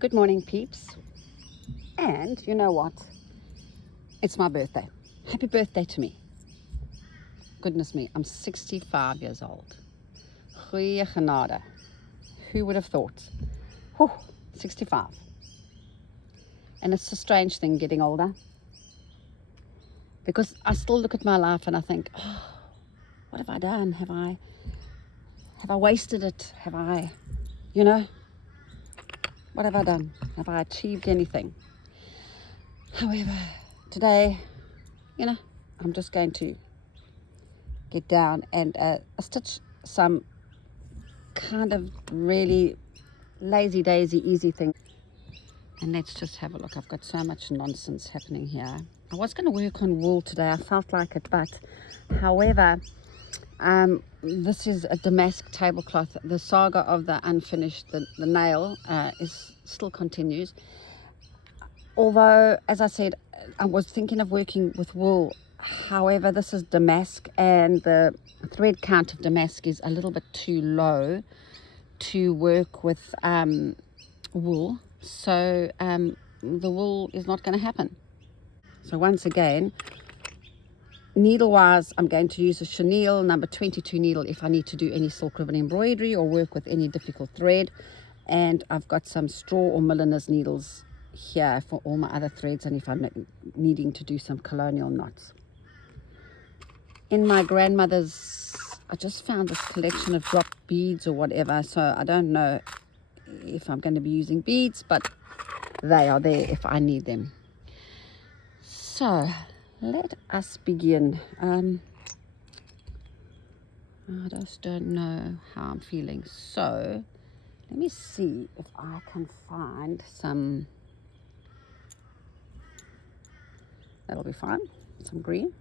Good morning, peeps. And you know what? It's my birthday. Happy birthday to me. Goodness me, I'm 65 years old. Goeie genade. Who would have thought? Whew, 65. And it's a strange thing getting older. Because I still look at my life and I think, oh, what have I done? Have I wasted it? Have I, what have I done? Have I achieved anything? However, today, I'm just going to get down and stitch some kind of really lazy daisy easy thing. And let's just have a look. I've got so much nonsense happening here. I was going to work on wool today. I felt like it, but however, this is a damask tablecloth. The saga of the unfinished, the nail is still continues. Although, as I said, I was thinking of working with wool. However, this is damask and the thread count of damask is a little bit too low to work with wool. So the wool is not going to happen. So once again, needle wise, I'm going to use a chenille number 22 needle if I need to do any silk ribbon embroidery or work with any difficult thread. And I've got some straw or milliner's needles here for all my other threads and if I'm needing to do some colonial knots. In my grandmother's, I just found this collection of drop beads or whatever, so I don't know if I'm going to be using beads, but they are there if I need them. So let us begin. I just don't know how I'm feeling, so let me see if I can find some. That'll be fine. Some green.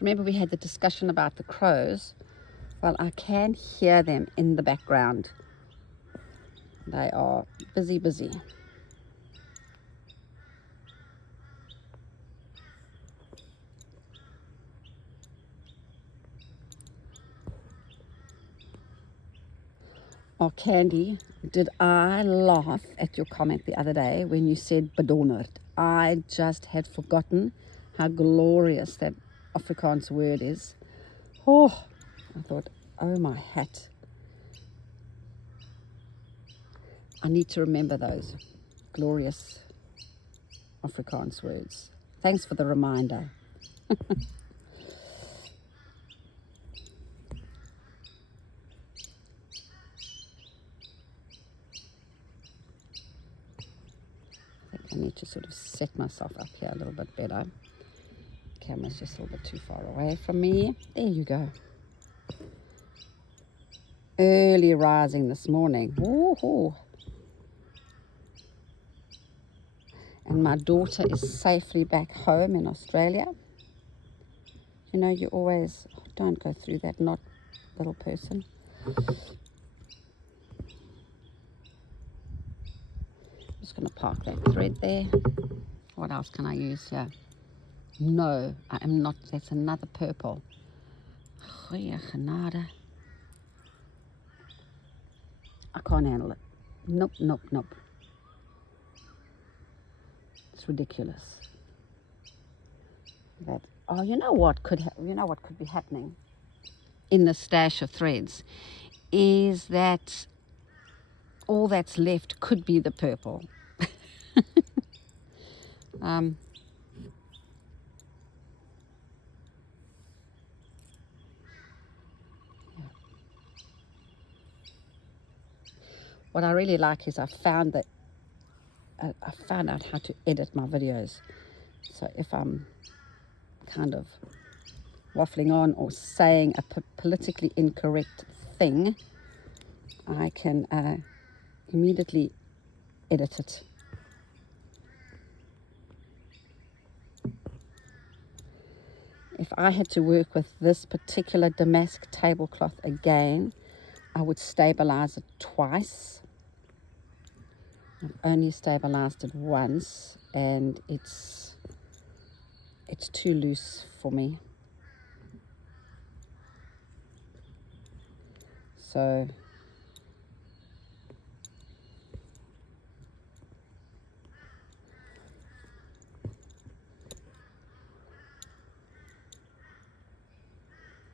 Remember we had the discussion about the crows? Well, I can hear them in the background. They are busy. Oh, Candy, did I laugh at your comment the other day when you said bedonderd? I just had forgotten how glorious that Afrikaans word is. Oh, I thought, oh my hat. I need to remember those glorious Afrikaans words. Thanks for the reminder. I need to sort of set myself up here a little bit better. Camera's just a little bit too far away from me. There you go. Early rising this morning. Woohoo! And my daughter is safely back home in Australia. You know, you always, don't go through that, not little person. Just going to park that thread there. What else can I use here? No, I am not. That's another purple. Goeie genade. I can't handle it. Nope. It's ridiculous. That. Oh, you know what could be happening in the stash of threads is that all that's left could be the purple. What I really like is I found out how to edit my videos. So if I'm kind of waffling on or saying a politically incorrect thing, I can immediately edit it. If I had to work with this particular damask tablecloth again, I would stabilize it twice. I've only stabilized it once and it's too loose for me. So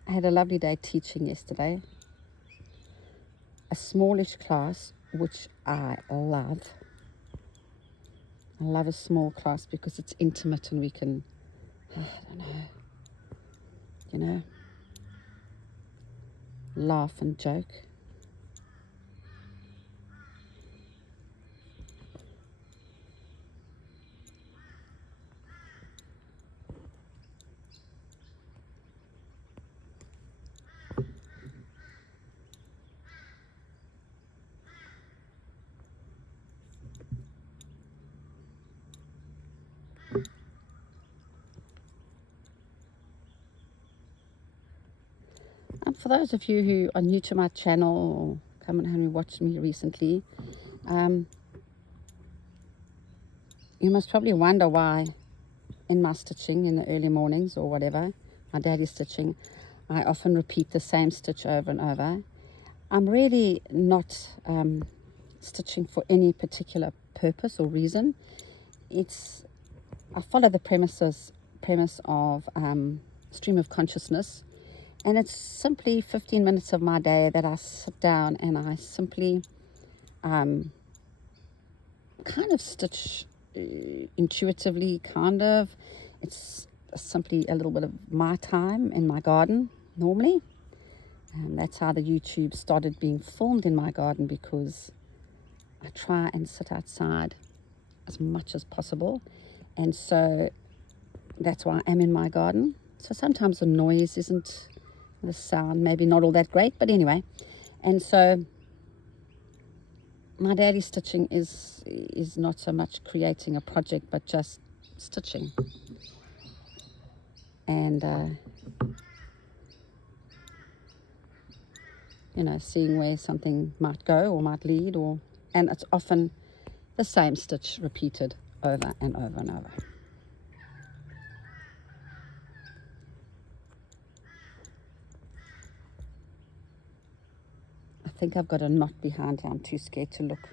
I had a lovely day teaching yesterday. A smallish class, which I love. I love a small class because it's intimate and we can, I don't know, you know, laugh and joke. And for those of you who are new to my channel or come and have watched me recently, you must probably wonder why in my stitching in the early mornings or whatever, my daddy's stitching, I often repeat the same stitch over and over. I'm really not stitching for any particular purpose or reason. I follow the premise of stream of consciousness, and it's simply 15 minutes of my day that I sit down and I simply kind of stitch intuitively, kind of. It's simply a little bit of my time in my garden normally. That's how the YouTube started being filmed in my garden, because I try and sit outside as much as possible, and so that's why I'm in my garden. So sometimes the noise isn't, the sound maybe not all that great, but anyway. And so my daily stitching is not so much creating a project, but just stitching and you know, seeing where something might go or might lead, and it's often the same stitch repeated over and over and over. I think I've got a knot behind here. I'm too scared to look.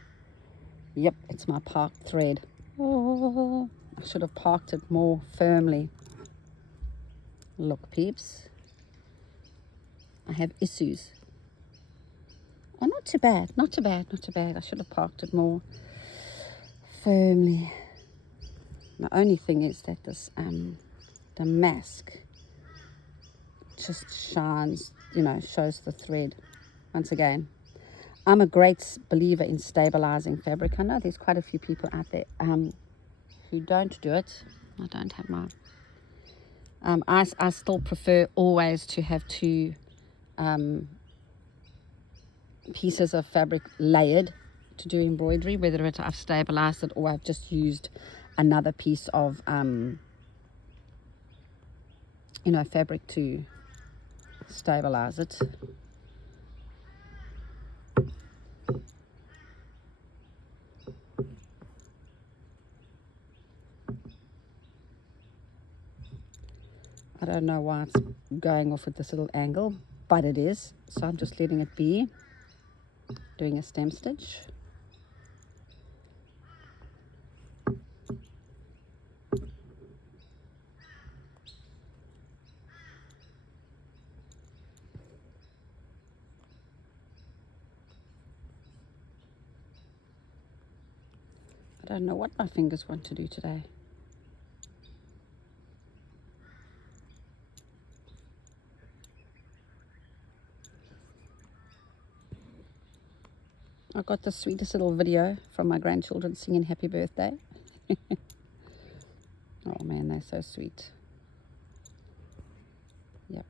Yep, it's my parked thread. Oh, I should have parked it more firmly. Look, peeps, I have issues. Oh, not too bad, not too bad, not too bad. I should have parked it more firmly. The only thing is that this the mask just shines, you know, shows the thread. Once again, I'm a great believer in stabilizing fabric. I know there's quite a few people out there who don't do it. I don't have my I still prefer always to have two pieces of fabric layered to do embroidery, whether I've stabilized it or I've just used another piece of you know, fabric to stabilize it. I don't know why it's going off at this little angle, but it is, so I'm just letting it be, doing a stem stitch. I don't know what my fingers want to do today. I got the sweetest little video from my grandchildren singing happy birthday. Oh man, they're so sweet. Yep.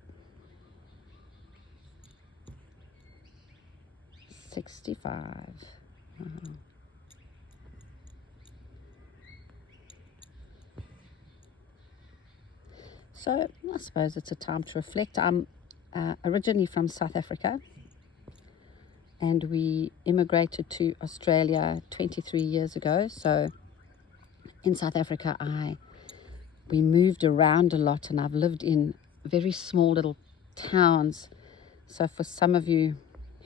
65. So I suppose it's a time to reflect. I'm originally from South Africa, and we immigrated to Australia 23 years ago. So in South Africa, we moved around a lot, and I've lived in very small little towns. So for some of you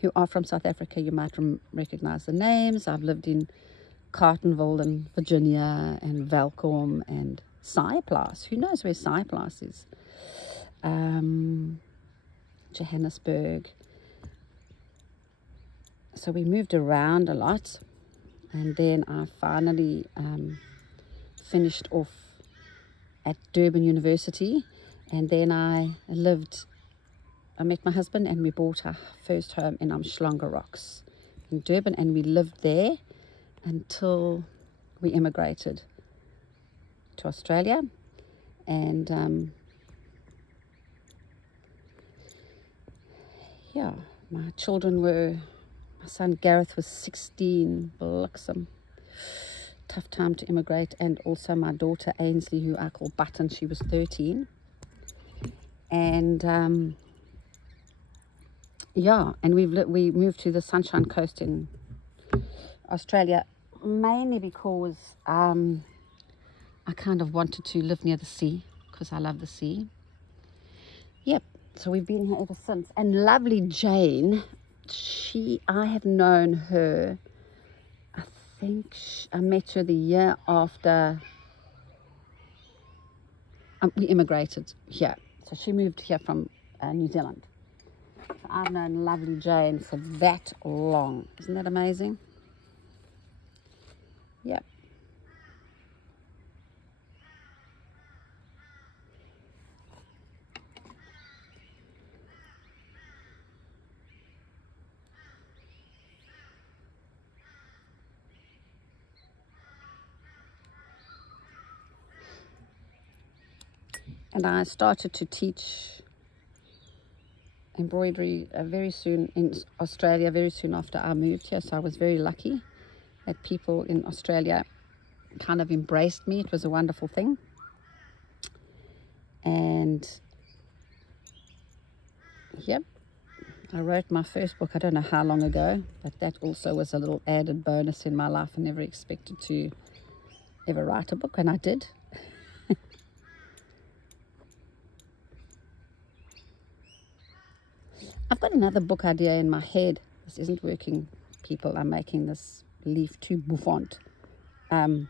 who are from South Africa, you might recognize the names. I've lived in Cartonville and Virginia and Velkom and Cyprus. Who knows where Cyprus is? Johannesburg. So we moved around a lot, and then I finally finished off at Durban University, and then I met my husband, and we bought our first home in Umhlanga Rocks in Durban, and we lived there until we immigrated to Australia. And yeah, my son Gareth was 16, buxom, tough time to immigrate, and also my daughter Ainsley, who I call Button, she was 13. And yeah, and we moved to the Sunshine Coast in Australia, mainly because I kind of wanted to live near the sea, because I love the sea. Yep, so we've been here ever since. And lovely Jane, I have known her, I think I met her the year after we immigrated here. So she moved here from New Zealand. So I've known lovely Jane for that long. Isn't that amazing? Yep. And I started to teach embroidery very soon in Australia, very soon after I moved here. So I was very lucky that people in Australia kind of embraced me. It was a wonderful thing. And yep, I wrote my first book, I don't know how long ago, but that also was a little added bonus in my life. I never expected to ever write a book, and I did. I've got another book idea in my head. This isn't working, people. I'm making this leaf too bouffant. But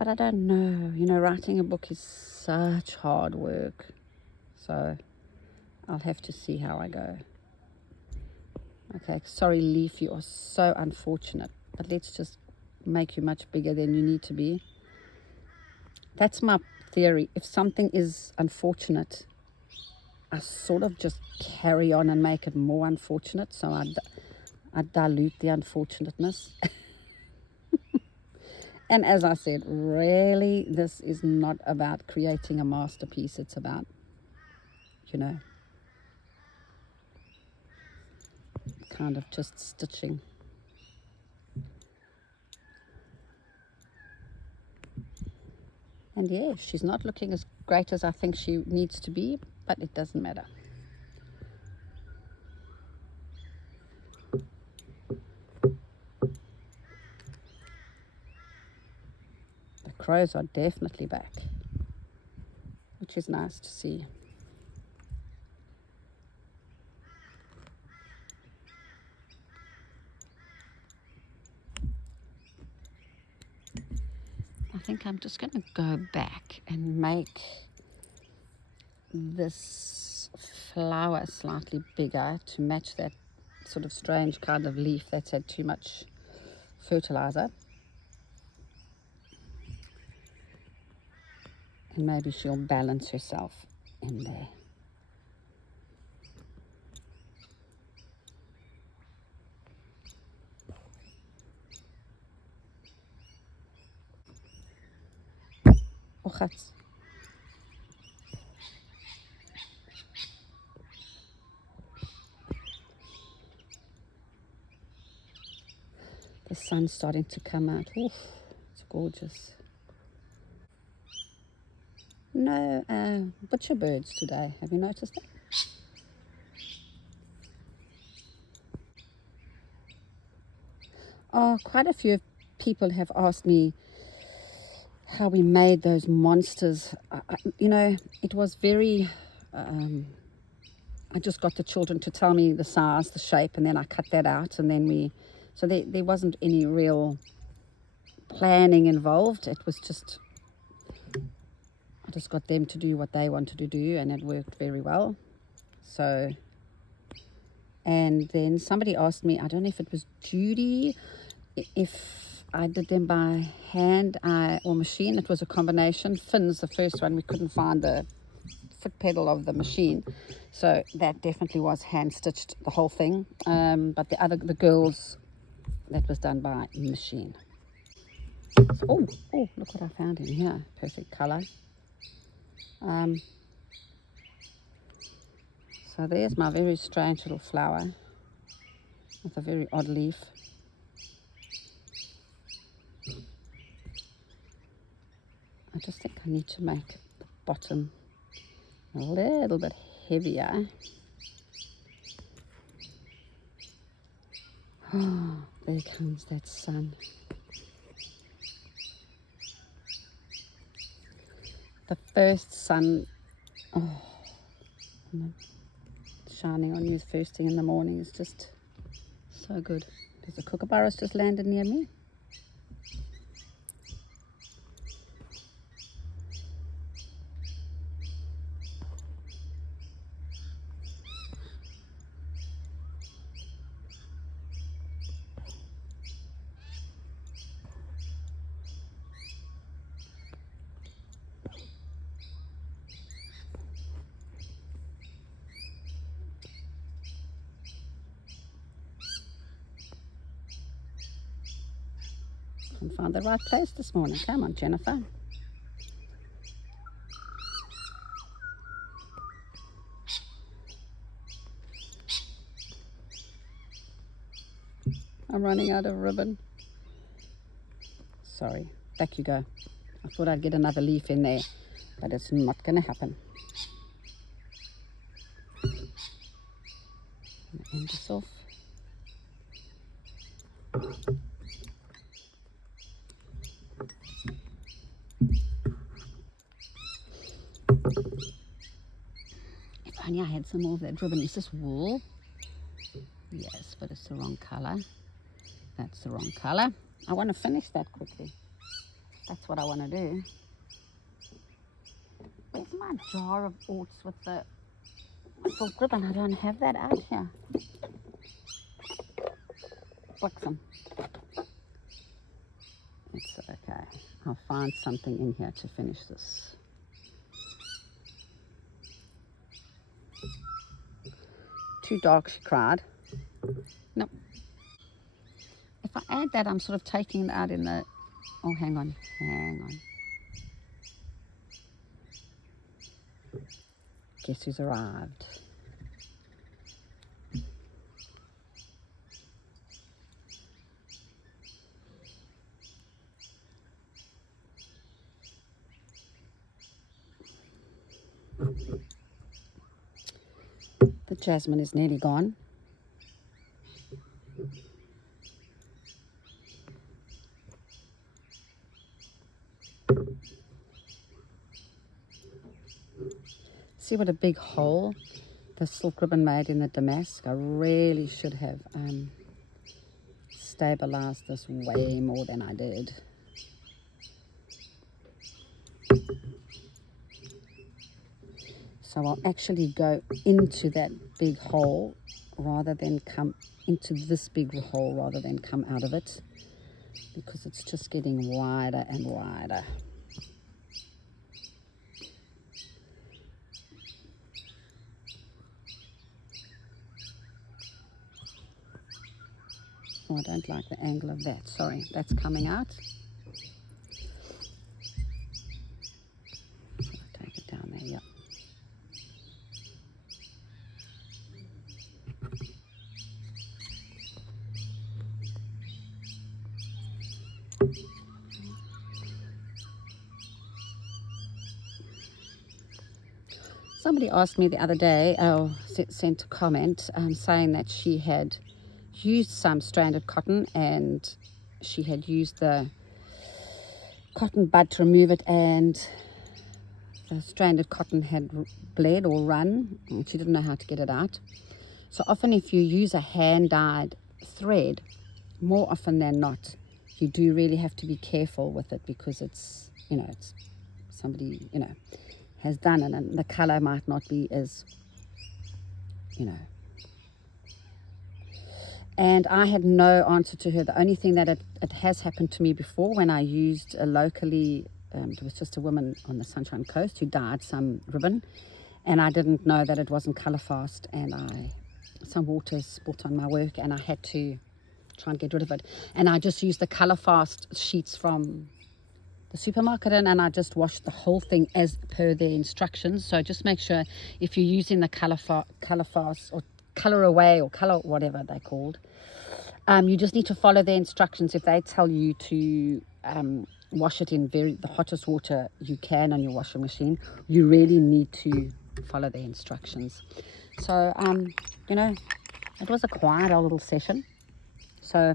I don't know. You know, writing a book is such hard work. So I'll have to see how I go. Okay, sorry, leaf, you are so unfortunate. But let's just make you much bigger than you need to be. That's my theory. If something is unfortunate, I sort of just carry on and make it more unfortunate. So I dilute the unfortunateness. And as I said, really, this is not about creating a masterpiece. It's about, you know, kind of just stitching. And yeah, she's not looking as great as I think she needs to be, but it doesn't matter. The crows are definitely back, which is nice to see. I think I'm just going to go back and make this flower slightly bigger to match that sort of strange kind of leaf that's had too much fertilizer. And maybe she'll balance herself in there. Oh, gats. The sun's starting to come out. Oof, it's gorgeous. No butcher birds today. Have you noticed that? Oh, quite a few people have asked me how we made those monsters. You know, it was very... I just got the children to tell me the size, the shape, and then I cut that out, and then so there wasn't any real planning involved. It was just, I just got them to do what they wanted to do, and it worked very well. So, and then somebody asked me, I don't know if it was Judy, if I did them by hand or machine. It was a combination. Fins, the first one, we couldn't find the foot pedal of the machine, so that definitely was hand stitched, the whole thing. But the girls, that was done by machine. So, oh, look what I found in here. Perfect color. So there's my very strange little flower with a very odd leaf. I just think I need to make the bottom a little bit heavier. Oh, there comes that sun. The first sun, oh, shining on you first thing in the morning is just so good. There's a kookaburra's just landed near me. Couldn't find the right place this morning. Come on, Jennifer. I'm running out of ribbon. Sorry, back you go. I thought I'd get another leaf in there, but it's not going to happen. I'm going to end this off. If only I had some more of that ribbon. Is this wool? Yes, but it's the wrong color. That's the wrong color. I want to finish that quickly. That's what I want to do. Where's my jar of oats with the silk ribbon? I don't have that out here. Buxom. It's okay. I'll find something in here to finish this. Too dark, she cried. Nope. If I add that, I'm sort of taking it out in the... Oh, hang on. Guess who's arrived? The jasmine is nearly gone. See what a big hole the silk ribbon made in the damask. I really should have stabilized this way more than I did. So I'll actually go into that big hole rather than come into this big hole rather than come out of it, because it's just getting wider and wider. Oh, I don't like the angle of that. Sorry, that's coming out. I'll take it down there, yeah. Somebody asked me the other day, sent a comment saying that she had used some stranded cotton and she had used the cotton bud to remove it, and the stranded cotton had bled or run and she didn't know how to get it out. So often if you use a hand-dyed thread, more often than not, you do really have to be careful with it, because it's, you know, it's somebody, you know, has done, and the color might not be as, you know. And I had no answer to her. The only thing that it has happened to me before, when I used locally, it was just a woman on the Sunshine Coast who dyed some ribbon, and I didn't know that it wasn't color fast, and some water spilled on my work, and I had to try and get rid of it. And I just used the color fast sheets from the supermarket, and I just washed the whole thing as per their instructions. So just make sure, if you're using the color fast or color away or color whatever they're called, you just need to follow their instructions. If they tell you to wash it in the hottest water you can on your washing machine, you really need to follow their instructions. So you know, it was a quiet little session, so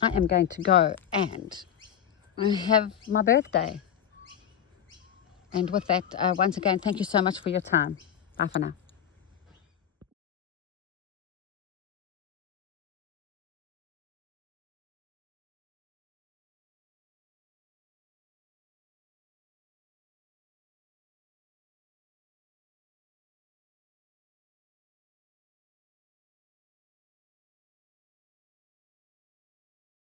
I am going to go and have my birthday. And with that, once again, thank you so much for your time. Bye for now.